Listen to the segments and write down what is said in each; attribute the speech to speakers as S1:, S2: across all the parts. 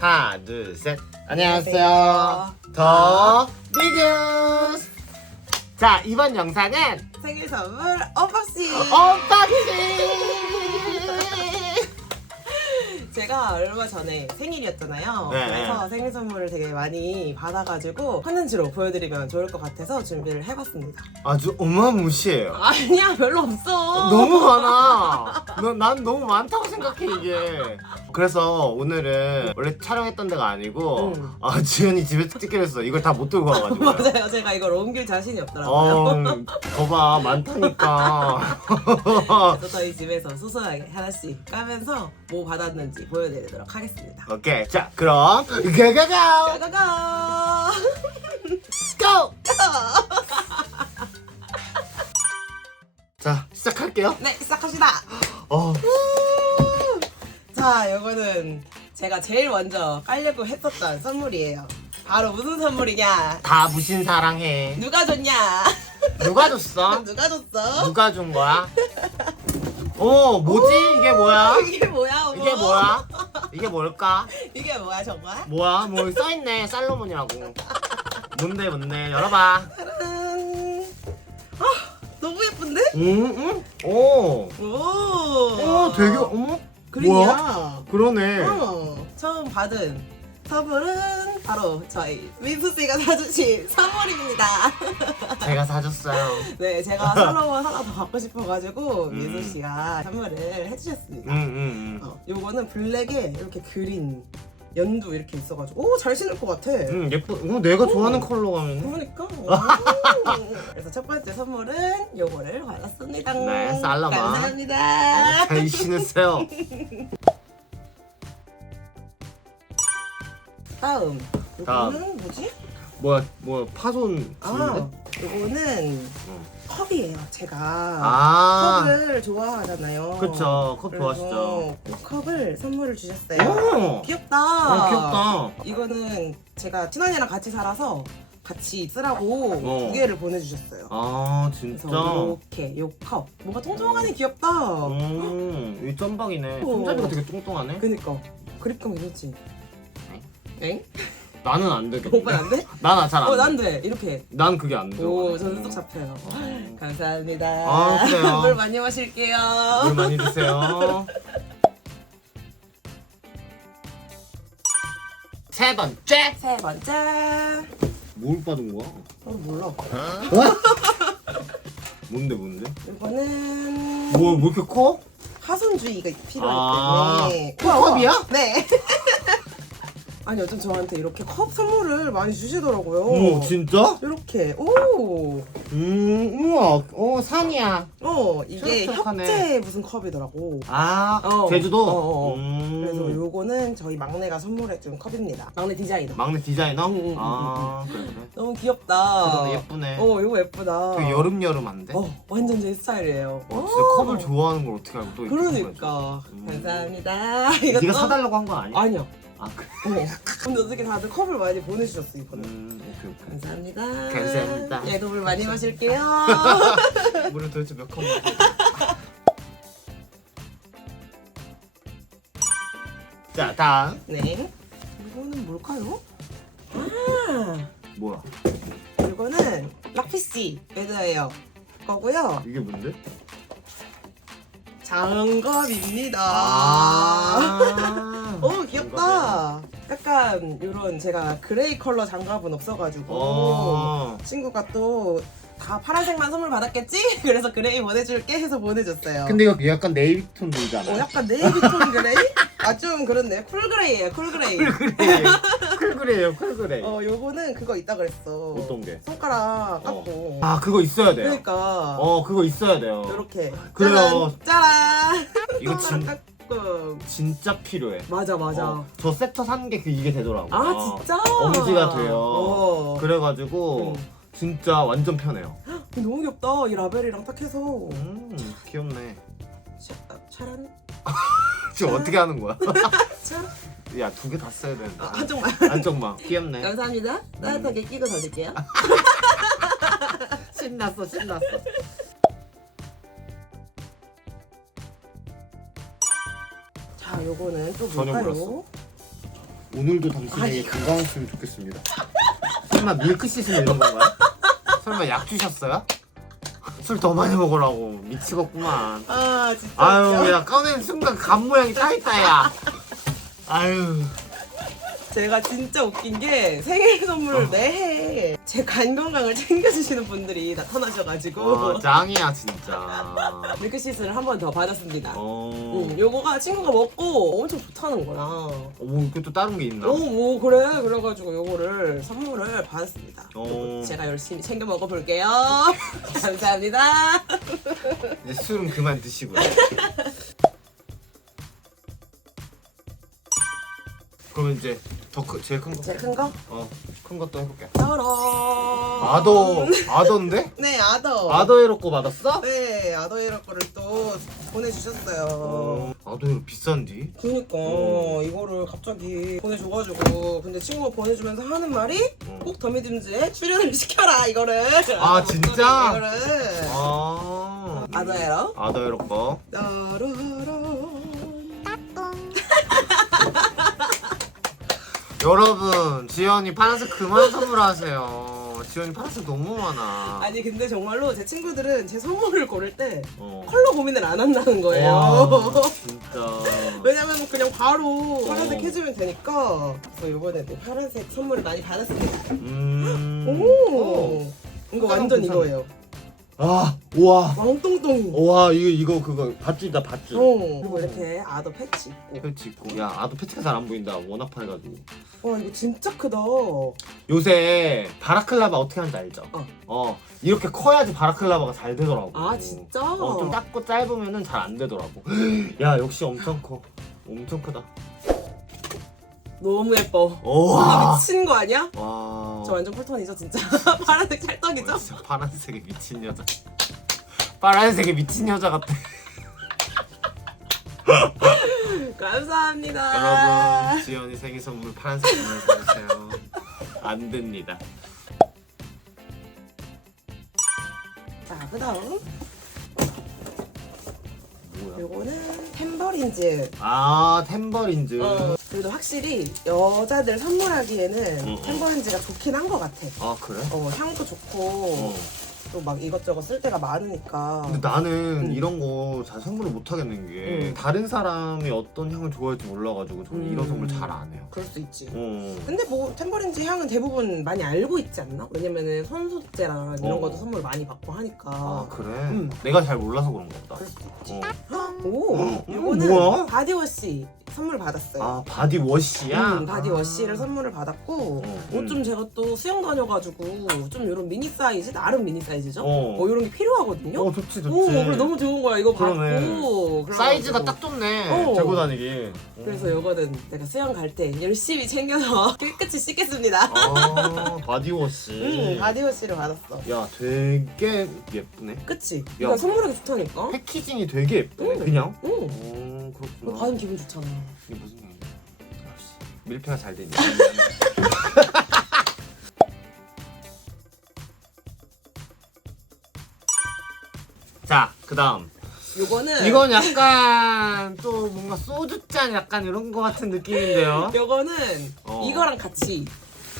S1: 하나, 둘, 셋. 안녕하세요. 더 비디오스. 자, 이번 영상은
S2: 생일 선물 언박싱!
S1: 언박싱.
S2: 제가 얼마 전에 생일이었잖아요.
S1: 네.
S2: 그래서 생일 선물을 되게 많이 받아가지고 컨텐츠로 보여드리면 좋을 것 같아서 준비를 해봤습니다.
S1: 아주 어마무시해요.
S2: 아니야, 별로 없어.
S1: 너무 많아. 너- 난 너무 많다고 생각해 이게. 그래서 오늘은 원래 촬영했던 데가 아니고
S2: 음.
S1: 아 지연이 집에서 찍기로 했어. 이걸 다 못 들고 와가지고.
S2: 맞아요. 제가 이걸 옮길 자신이 없더라고요.
S1: 어, 거봐 많다니까.
S2: 그래서 저희 집에서 소소하게 하나씩 까면서 뭐 받았는지 보여드리도록 하겠습니다.
S1: 오케이, 자 그럼 가가가
S2: 가가가!
S1: 고! 자 시작할게요.
S2: 네, 시작합시다!
S1: 어,
S2: 자, 이거는 제가 제일 먼저 깔려고 했었던 선물이에요. 바로 무슨 선물이냐?
S1: 다 무신 사랑해.
S2: 누가 줬냐?
S1: 누가 줬어?
S2: 누가 줬어?
S1: 누가 준 거야? 어, 뭐지? 이게 뭐야?
S2: 이게 뭐야? 어머?
S1: 이게 뭐야? 이게 뭘까?
S2: 이게 뭐야 정말?
S1: 뭐야? 뭐 써있네. 살로몬이라고. 뭔데, 뭔데? 열어봐.
S2: 짜란. 아, 너무 예쁜데?
S1: 응, 응? 오.
S2: 오.
S1: 오, 되게, 어머?
S2: 그림이야.
S1: 그러네.
S2: 어. 처음 받은 선물은 바로 저희 민수 씨가 사주신 선물입니다.
S1: 제가 사줬어요.
S2: 네, 제가 살로몬 하나 더 갖고 싶어가지고
S1: 음.
S2: 민수 씨가 선물을 해주셨습니다.
S1: 응, 응, 응.
S2: 어, 요거는 블랙에 이렇게 그린 연두 이렇게 있어가지고 오 잘 신을 것 같아.
S1: 응, 예쁘. 어, 내가 좋아하는
S2: 오.
S1: 컬러 가면.
S2: 그러니까. 오. 그래서 첫 번째 선물은 요거를 받았습니다.
S1: 네, 살라마.
S2: 감사합니다.
S1: 잘 신으세요.
S2: 다음.
S1: 다음.
S2: 요거는 뭐지?
S1: 뭐야, 뭐 파손
S2: 아? 요거는
S1: 응.
S2: 컵이에요. 제가
S1: 아,
S2: 컵을 좋아하잖아요.
S1: 그쵸. 컵
S2: 그래서
S1: 좋아하시죠.
S2: 이 컵을 선물을 주셨어요.
S1: 오,
S2: 귀엽다.
S1: 어, 귀엽다.
S2: 이거는 제가 친언니랑 같이 살아서 같이 쓰라고
S1: 어.
S2: 두 개를 보내주셨어요.
S1: 아,
S2: 그래서
S1: 진짜.
S2: 이렇게 요 컵. 뭔가 통통하니 귀엽다.
S1: 음, 이 점박이네.
S2: 어.
S1: 손잡이가 되게 뚱뚱하네.
S2: 그니까 그립감 괜찮지? 엥?
S1: 나는 안 되겠네.
S2: 오빠 안 돼?
S1: 나는 잘안
S2: 어,
S1: 돼.
S2: 난 돼. 이렇게.
S1: 난 그게 안 돼.
S2: 오, 저는 쏙 잡혀요.
S1: 어.
S2: 감사합니다.
S1: 아, 그래요?
S2: 물 많이 마실게요.
S1: 물 많이 드세요. 세 번째.
S2: 세 번째.
S1: 뭘 받은 거야?
S2: 어, 몰라.
S1: 뭔데 뭔데?
S2: 이거는
S1: 뭐, 뭐 이렇게 커?
S2: 파손주의가 필요하기
S1: 아.
S2: 때문에.
S1: 컵이야?
S2: 네. 아니 요즘 저한테 이렇게 컵 선물을 많이 주시더라고요.
S1: 오, 진짜?
S2: 이렇게 오,
S1: 음, 우와, 어, 산이야.
S2: 어 이게
S1: 촉촉하네.
S2: 협재 무슨 컵이더라고.
S1: 아,
S2: 어.
S1: 제주도?
S2: 어, 어, 어.
S1: 음.
S2: 그래서 요거는 저희 막내가 선물해준 컵입니다. 막내 디자이너.
S1: 막내 디자이너?
S2: 음, 음,
S1: 아, 그래, 그래.
S2: 너무 귀엽다.
S1: 그래도 예쁘네.
S2: 어, 이거 예쁘다.
S1: 되게 여름 여름한데?
S2: 어, 완전 제 스타일이에요.
S1: 어, 진짜
S2: 어.
S1: 컵을 좋아하는 걸 어떻게 알고 또 이렇게
S2: 그러니까
S1: 음.
S2: 감사합니다.
S1: 네가
S2: 이것도-
S1: 사달라고 한거 아니야?
S2: 아니야.
S1: 아, 그래?
S2: 어. 근데 어떻게 다들 컵을 많이 보내주셨어 이번에.
S1: 음, 오케이, 오케이.
S2: 감사합니다.
S1: 감사합니다.
S2: 네, 도물 많이 마실게요.
S1: 물을 도대체 몇컵 마셔? 자, 다음.
S2: 네. 이거는 뭘까요? 아,
S1: 뭐야?
S2: 이거는 락피씨 레더예요. 거고요.
S1: 이게 뭔데?
S2: 장갑입니다.
S1: 아.
S2: 오 귀엽다. 약간 이런 제가 그레이 컬러 장갑은 없어가지고
S1: 어.
S2: 친구가 또 다 파란색만 선물 받았겠지? 그래서 그레이 보내줄게 해서 보내줬어요.
S1: 근데 이거 약간 네이비 톤 들잖아.
S2: 어 약간 네이비톤 그레이? 아 좀 그렇네. 쿨 그레이예요. 쿨 그레이.
S1: 쿨그레이. 쿨그레이요, 쿨그레이.
S2: 어 요거는 그거 있다 그랬어.
S1: 어떤 게?
S2: 손가락 깎고.
S1: 아, 그거 있어야 돼요.
S2: 그러니까
S1: 어, 그거 있어야 돼요.
S2: 이렇게.
S1: 그래요.
S2: 짜란. 짜란.
S1: 이거 진,
S2: 손가락 깎고.
S1: 진짜 필요해.
S2: 맞아 맞아.
S1: 어, 저 세터 산게그 이게 되더라고.
S2: 아 진짜?
S1: 엄지가 돼요.
S2: 어.
S1: 그래가지고
S2: 응.
S1: 진짜 완전 편해요.
S2: 너무 귀엽다. 이 라벨이랑 딱 해서.
S1: 음, 귀엽네.
S2: 샤, 차란.
S1: 지금 어떻게 하는 거야?
S2: 차.
S1: 야, 두 개 다 써야 되는데.
S2: 아, 한쪽만.
S1: 안쪽만. 귀엽네.
S2: 감사합니다. 따뜻하게 끼고 던질게요.
S1: 신났어, 신났어.
S2: 자, 요거는 또
S1: 전혀
S2: 뭘까요?
S1: 몰랐어. 오늘도 당신에게 건강했으면 좋겠습니다. 설마 밀크시슬 이런 건가요? 설마 약 주셨어요? 술 더 많이 먹으라고 미치겠구만.
S2: 아 진짜
S1: 아유
S2: 웃겨.
S1: 야 꺼낸 순간 간 모양이 짜있다 야. 아유
S2: 제가 진짜 웃긴 게 생일 선물을
S1: 어.
S2: 매해 제 간 건강을 챙겨주시는 분들이 나타나셔가지고
S1: 어, 짱이야 진짜.
S2: 밀크시스를 한번 더 받았습니다.
S1: 어.
S2: 음, 요거가 친구가 먹고 엄청 좋다는 거야.
S1: 오 이게 또 다른 게 있나?
S2: 오, 뭐 그래. 그래가지고 요거를 선물을 받았습니다.
S1: 어.
S2: 제가 열심히 챙겨 먹어볼게요. 감사합니다.
S1: 이제 술은 그만 드시고. 그러면 이제 더 크, 제일 큰 거.
S2: 제일 큰 거?
S1: 어, 큰 것도 해볼게.
S2: 짜란.
S1: 아더, 아더인데?
S2: 네, 아더.
S1: 아더 에로 거 받았어?
S2: 네, 아더이라 거를 또 보내주셨어요.
S1: 어, 아더 에로 비싼디?
S2: 그니까
S1: 어.
S2: 이거를 갑자기 보내줘가지고 근데 친구가 보내주면서 하는 말이
S1: 어.
S2: 꼭 더미듬즈에 출연을 시켜라 이거를
S1: 아, 진짜?
S2: 이거를
S1: 아,
S2: 아더에로
S1: 아더 에로 거.
S2: 따라라
S1: 여러분, 지연이 파란색 그만 선물하세요. 지연이 파란색 너무 많아.
S2: 아니 근데 정말로 제 친구들은 제 선물을 고를 때
S1: 어.
S2: 컬러 고민을 안 한다는 거예요
S1: 와, 진짜.
S2: 왜냐면 그냥 바로 파란색
S1: 어.
S2: 해주면 되니까 그래서 이번에도 파란색 선물을 많이 받았습니다
S1: 음.
S2: 오
S1: 어.
S2: 이거 완전. 이거예요
S1: 아, 우와.
S2: 왕똥똥이
S1: 와, 이거 이거 그거 밧줄이다 밧줄.
S2: 어, 그리고 이렇게 아더 패치 있고
S1: 패치 있고. 야, 아도 패치가 잘 안 보인다. 워낙 파래가지고.
S2: 와 이거 진짜 크다
S1: 요새 바라클라바 어떻게 하는지 알죠?
S2: 어.
S1: 이렇게 커야지 바라클라바가 잘 되더라고.
S2: 아 진짜?
S1: 어, 좀 작고 짧으면은 잘 안 되더라고. 야, 역시 엄청 커. 엄청 크다.
S2: 너무 예뻐
S1: 우와.
S2: 미친 거 아니야?
S1: 와.
S2: 저 완전 쿨톤이죠 진짜 파란색 찰떡이죠?
S1: 진짜 파란색에 미친 여자. 파란색에 미친 여자 같아.
S2: 감사합니다
S1: 여러분, 지연이 생일 선물 파란색 선물 사주세요. 안 됩니다.
S2: 자 그다음
S1: 뭐야?
S2: 요거는 템버린즈
S1: 아, 템버린즈.
S2: 어, 그래도 확실히 여자들 선물하기에는
S1: 응, 응.
S2: 템버린즈가 좋긴 한 것 같아
S1: 아, 그래?
S2: 어 향도 좋고
S1: 어.
S2: 또 막 이것저것 쓸 데가 많으니까
S1: 근데 나는
S2: 음.
S1: 이런 거잘 선물을 못 하겠는 게
S2: 음.
S1: 다른 사람이 어떤 향을 좋아할지 몰라가지고 저는
S2: 음.
S1: 이런 선물 잘안 해요.
S2: 그럴 수 있지
S1: 어.
S2: 근데 뭐 템버린즈 향은 대부분 많이 알고 있지 않나? 왜냐면은 손소재랑 이런
S1: 어.
S2: 것도 선물 많이 받고 하니까
S1: 아 그래?
S2: 음.
S1: 내가 잘 몰라서 그런 것 같다.
S2: 그럴 수도 있지
S1: 어.
S2: 오
S1: 음,
S2: 이거는
S1: 뭐야?
S2: 바디워시 선물 받았어요
S1: 아 바디 워시야?
S2: 음, 바디 워시를
S1: 아.
S2: 선물을 받았고
S1: 어,
S2: 옷
S1: 음.
S2: 좀 제가 또 수영 다녀가지고 좀 이런 미니 사이즈 나름 미니 사이즈 죠?
S1: 어.
S2: 어 이런 게 필요하거든요?
S1: 어 좋지 좋지.
S2: 오 그래 너무 좋은 거야 이거
S1: 그러네.
S2: 받고 그래가지고.
S1: 사이즈가 딱 좋네.
S2: 어.
S1: 들고 다니기.
S2: 그래서 이거는 내가 수영 갈 때 열심히 챙겨서 깨끗이 씻겠습니다
S1: 아 바디워시.
S2: 음, 바디워시를 받았어
S1: 야 되게 예쁘네.
S2: 그치?
S1: 야.
S2: 이거 선물하기 좋다니까
S1: 패키징이 되게 예쁘네.
S2: 음.
S1: 그냥.
S2: 응
S1: 오
S2: 이거
S1: 그렇구나.
S2: 받으면 기분 좋잖아
S1: 이게 무슨 향이야? 아씨, 밀폐가 잘 되냐? 자, 그 다음
S2: 요거는
S1: 이건 약간 또 뭔가 소주잔 약간 이런 거 같은 느낌인데요.
S2: 요거는
S1: 어.
S2: 이거랑 같이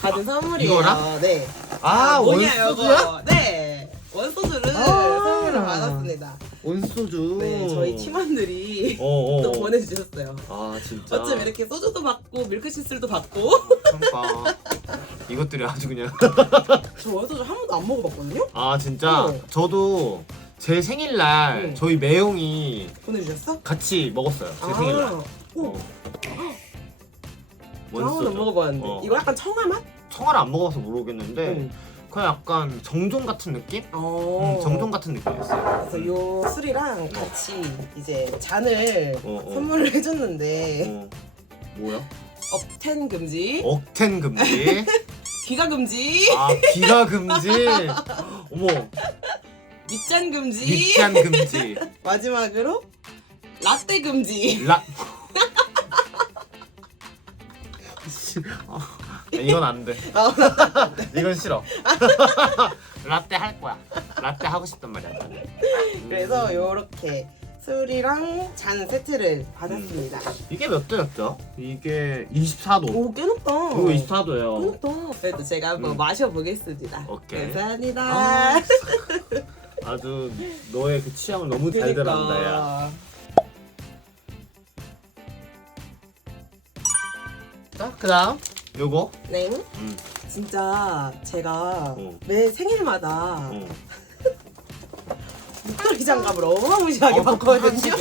S2: 받은 선물이에요
S1: 이거랑?
S2: 네
S1: 아,
S2: 뭐냐,
S1: 원소주야?
S2: 요거? 네 원소주를
S1: 아.
S2: 선물로 받았습니다
S1: 원소주.
S2: 네 저희 팀원들이
S1: 어, 어.
S2: 또 보내주셨어요
S1: 아 진짜.
S2: 어쩜 이렇게 소주도 받고 밀크시슬도 받고
S1: 그러니까 이것들이 아주 그냥.
S2: 저 원소주 한 번도 안 먹어봤거든요?
S1: 아 진짜.
S2: 어.
S1: 저도 제 생일날
S2: 응.
S1: 저희 매형이
S2: 보내주셨어?
S1: 같이 먹었어요. 제 생일날.
S2: 아, 오,
S1: 어.
S2: 저 한 번도 안. 먹어봤는데
S1: 어.
S2: 이거 약간 청아 맛?
S1: 청아를 안 먹어봐서 모르겠는데
S2: 응.
S1: 그냥 약간 정종 같은 느낌?
S2: 어.
S1: 음, 정종 같은 느낌이었어요.
S2: 그래서 요 술이랑 같이 이제 잔을
S1: 어, 어.
S2: 선물을 해줬는데
S1: 어. 뭐야?
S2: 업텐 금지,
S1: 억텐 금지.
S2: 귀가 금지,
S1: 아 비가 금지. 어머
S2: 밑잔 금지,
S1: 밑잔 금지.
S2: 마지막으로 라떼 금지.
S1: 라. 씨, 아, 이건 안 돼.
S2: 아,
S1: 이건 싫어. 라떼 할 거야. 라떼 하고 싶단 말이야. 음.
S2: 그래서 요렇게 술이랑 잔 세트를 받았습니다.
S1: 이게 몇 도였죠? 이게 24도.
S2: 오, 꽤 높다.
S1: 그리고 24도예요.
S2: 꽤 높다. 그래도 제가 한번
S1: 음.
S2: 마셔보겠습니다.
S1: 오케이.
S2: 감사합니다.
S1: 아, 아주 너의 그 취향을 너무 잘
S2: 그러니까.
S1: 들었다 야. 자, 그다음 요거.
S2: 네.
S1: 음.
S2: 진짜 제가
S1: 어.
S2: 매 생일마다
S1: 어.
S2: 목도리 장갑을 어마무시하게
S1: 어,
S2: 바꿔거든요.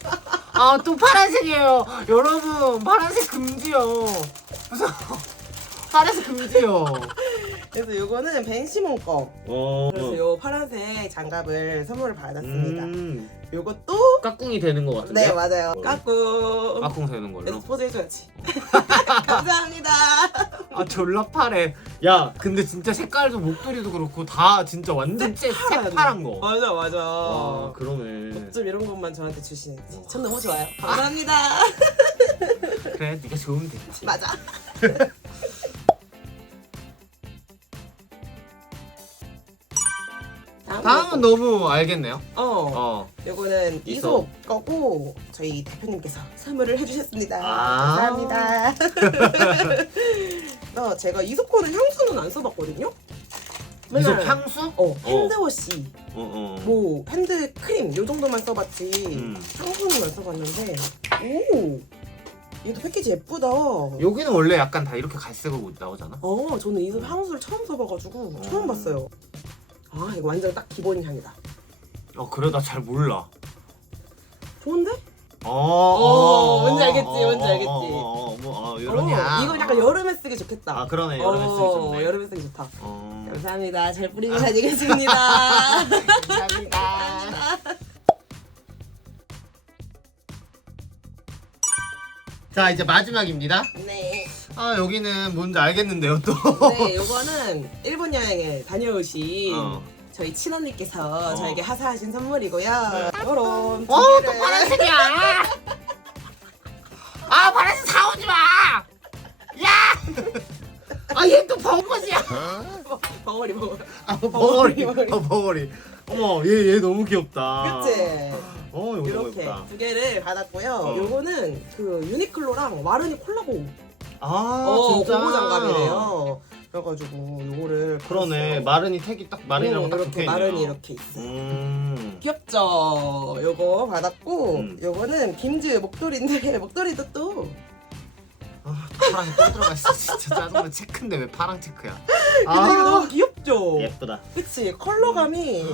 S1: 아, 또 파란색이에요. 여러분, 파란색 금지요. 무슨 파란색 금지요.
S2: 그래서 요거는 벤시몬 거.
S1: 어.
S2: 그래서 요 파란색 장갑을 선물을 받았습니다.
S1: 음,
S2: 요것도
S1: 까꿍이 되는 것 같은데.
S2: 네 맞아요.
S1: 어.
S2: 까꿍.
S1: 까꿍 되는 걸로.
S2: 그래서 포즈 해줘야지. 감사합니다.
S1: 아 졸라 파래. 야 근데 진짜 색깔도 목도리도 그렇고 다 진짜 완전 째 새파란 거.
S2: 맞아 맞아.
S1: 와 그러네.
S2: 어쩜 이런 것만 저한테 주시는지.
S1: 어.
S2: 전 너무 좋아요. 감사합니다.
S1: 그래 네가 좋으면 됐지.
S2: 맞아.
S1: 다음은 너무 알겠네요.
S2: 어.
S1: 어.
S2: 요거는
S1: 이솝.
S2: 이솝 거고 저희 대표님께서 선물을 해주셨습니다.
S1: 아.
S2: 감사합니다. 나 제가 이솝 거는 향수는 안 써봤거든요.
S1: 이속
S2: 맨날
S1: 향수?
S2: 어 핸드워시,
S1: 어 어.
S2: 뭐 핸드 크림 요 정도만 써봤지
S1: 음.
S2: 향수는 안 써봤는데 오 얘도 패키지 예쁘다.
S1: 여기는 원래 약간 다 이렇게 갈색으로 나오잖아.
S2: 어 저는 이솝 향수를 처음 써봐가지고
S1: 어.
S2: 처음 봤어요. 아 이거 완전 딱 기본 향이다.
S1: 어 그래 나 잘 몰라.
S2: 좋은데?
S1: 어.
S2: 어, 뭔지 알겠지, 뭔지 알겠지.
S1: 어, 어, 어, 뭐, 어, 이런
S2: 어,
S1: 향.
S2: 이건 약간 여름에 쓰기 좋겠다.
S1: 아 그러네 여름에 쓰기
S2: 어,
S1: 좋네.
S2: 여름에 쓰기 좋다.
S1: 어.
S2: 감사합니다. 잘 뿌리고 다니겠습니다.
S1: 감사합니다. 자 이제 마지막입니다.
S2: 네.
S1: 아 여기는 뭔지 알겠는데요 또.
S2: 네, 요거는 일본 여행을 다녀오신
S1: 어.
S2: 저희 친언니께서
S1: 어.
S2: 저에게 하사하신 선물이고요. 요런 두
S1: 어, 또
S2: 개를
S1: 파란색이야. 아, 파란색 사오지 마. 야. 아, 얘 또 벙커지야.
S2: 벙어리 벙어리.
S1: 아, 벙어리.
S2: 벙어리.
S1: 어, 벙어리. 어머, 얘, 얘 너무 귀엽다.
S2: 그치?
S1: 어, 너무
S2: 이렇게. 두 개를 받았고요.
S1: 어.
S2: 요거는 그 유니클로랑 와르니 콜라보
S1: 아,
S2: 어,
S1: 진짜.
S2: 고무 장갑이래요. 그래가지고 요거를
S1: 그러네. 마른이 택이 딱 마른이랑
S2: 음,
S1: 딱
S2: 이렇게
S1: 적혀있네요.
S2: 마른이 이렇게 있어.
S1: 음.
S2: 귀엽죠? 요거 받았고
S1: 음.
S2: 요거는 김즈 목도리인데 목도리도 또
S1: 아, 또 파랑이 또 들어가 있어. 진짜 짜증나. 체크인데 왜 파랑 체크야?
S2: 근데 이거 너무 귀엽죠?
S1: 예쁘다.
S2: 그치 컬러감이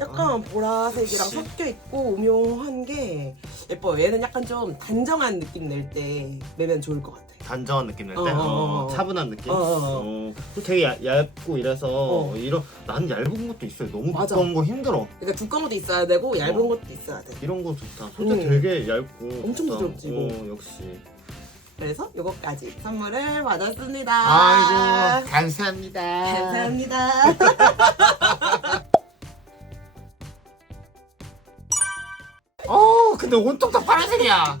S2: 약간 보라색이랑
S1: 역시.
S2: 섞여 있고 오묘한 게 예뻐요. 얘는 약간 좀 단정한 느낌 낼 때 매면 좋을 것 같아.
S1: 단정한 느낌 낼 때,
S2: 어, 어,
S1: 어,
S2: 어.
S1: 차분한 느낌.
S2: 어, 어, 어.
S1: 어, 또 되게 얇, 얇고 이래서
S2: 어.
S1: 이런 난 얇은 것도 있어요. 너무
S2: 맞아.
S1: 두꺼운 거 힘들어.
S2: 그러니까 두꺼운 것도 있어야 되고 얇은
S1: 어.
S2: 것도 있어야 돼.
S1: 이런 거 좋다. 소재
S2: 음.
S1: 되게 얇고
S2: 엄청
S1: 좋다.
S2: 부드럽지, 이거.
S1: 어, 역시.
S2: 그래서 요거까지 선물을 받았습니다.
S1: 아이고 감사합니다.
S2: 감사합니다.
S1: 근데 온통 다 파란색이야.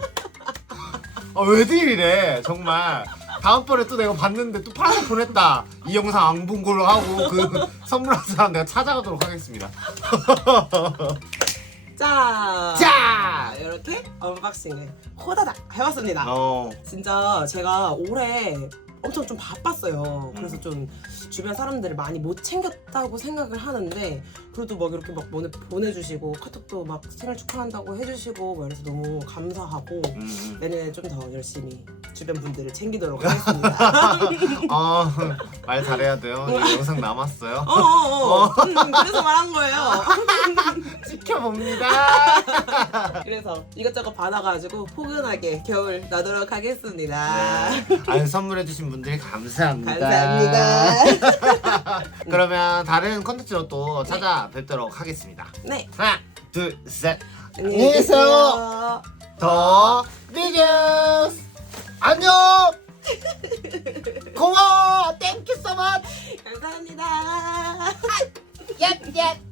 S1: 아 왜들 이래 정말. 다음번에 또 내가 봤는데 또 파란색 보냈다. 이 영상 안 본 걸로 하고 그 선물한 사람 내가 찾아가도록 하겠습니다.
S2: 자,
S1: 자!
S2: 이렇게 언박싱을 호다닥 해봤습니다.
S1: 어.
S2: 진짜 제가 올해 엄청 좀 바빴어요. 그래서
S1: 음.
S2: 좀 주변 사람들을 많이 못 챙겼다고 생각을 하는데 그래도 막 이렇게 막 보내, 보내주시고 카톡도 막 생일 축하한다고 해주시고 막 이래서 너무 감사하고
S1: 음, 음.
S2: 내년에 좀 더 열심히 주변 분들을 챙기도록 하겠습니다.
S1: 아, 말 잘해야 돼요. 이 영상 남았어요.
S2: 어어어. 음, 그래서 말한 거예요.
S1: 지켜봅니다.
S2: 그래서 이것저것 받아가지고 포근하게 겨울 나도록 하겠습니다.
S1: 네. 아유, 선물해주신 분들이 감사합니다.
S2: 감사합니다.
S1: 그러면 다른 컨텐츠로 또 찾아뵙도록 하겠습니다.
S2: 네.
S1: 하나, 둘, 셋.
S2: 안녕히 계세요.
S1: 더 비교스 안녕. 고마워. 땡큐 so much.
S2: 감사합니다.
S1: 얍, 얍.